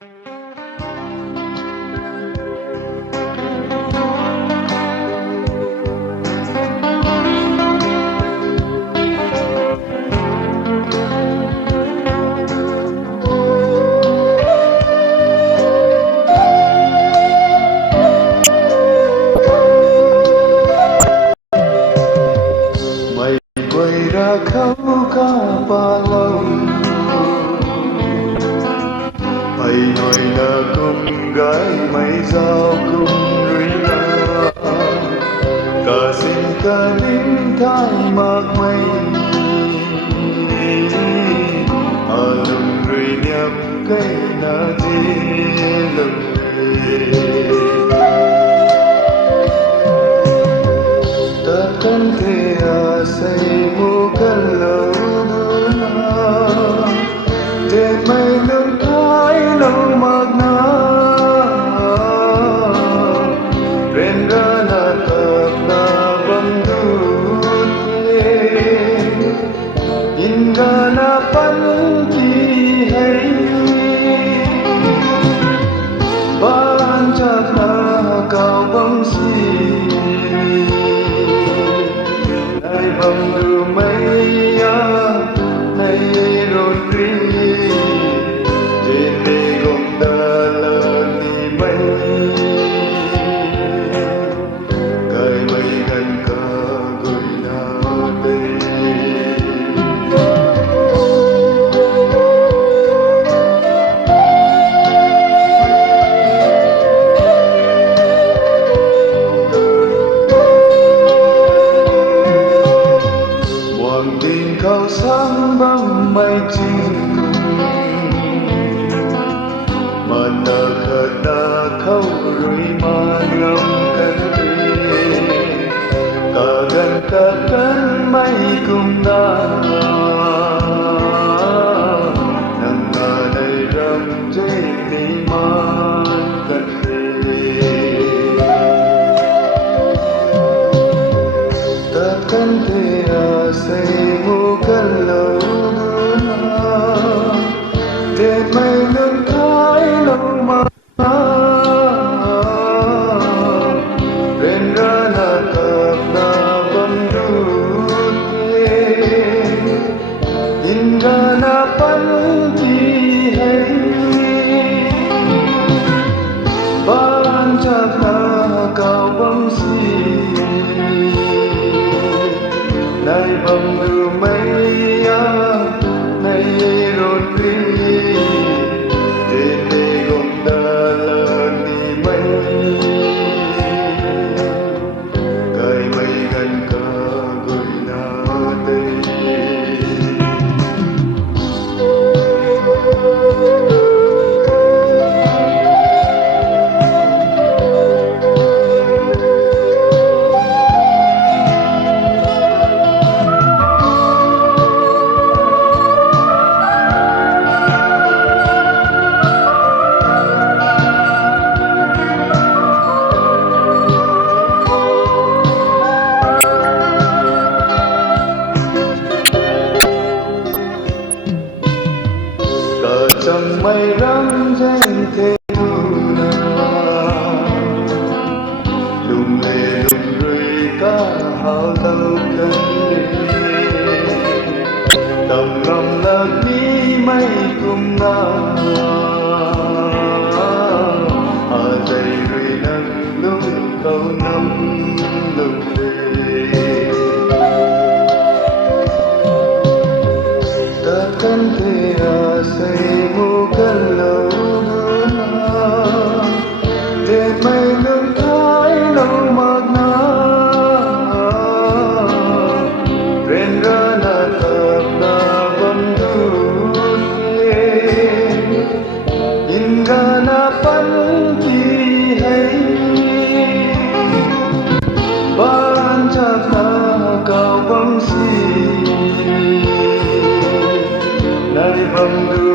mày quay ra khóc cả ba lâu mày nói là con gái mày giao cùng người ta cả xin cả lính thái mạc mây lầm người nhầm cây na đi lầm ta kan thể say mu kan lâu nữa để mây lưng thái lâu mạc na ren ra na tập na băng đút in ra na pan ki hay ban chắc na cao băng si nay băng đưa mây nay rôn ri trên đây gom ta là đi mây cái mây gần cả gửi na đây hoàng đình khao sáng băng mây chinh mà nở khờ ta khâu rồi mà ngâm cánh đi cả gần cả cánh mây cùng ta nằm ngờ đây râm trên đi man cánh đi ta kan thể say mu kan lâu nữa để mây lưng thái lâu mà ren ra na tập na băng đút in ra na pan ki hay ban chắc na cao băng si nay băng đưa mây nay rôn ri trên đây gom ta là đi mây cái mây gần cả gửi na đây chẳng mây răng danh thế na lùng lề lùng rơi ca hào lâu cần tầm lòng lạc đi mây cùng na dày rơi nắng lúc câu năm lùng lề ta kan thể say mu kan lâu nữa để mây lưng thái lâu mạc na ren ra na tập na băng đút in ra na pan ki hay ban chắc na cao băng si nay băng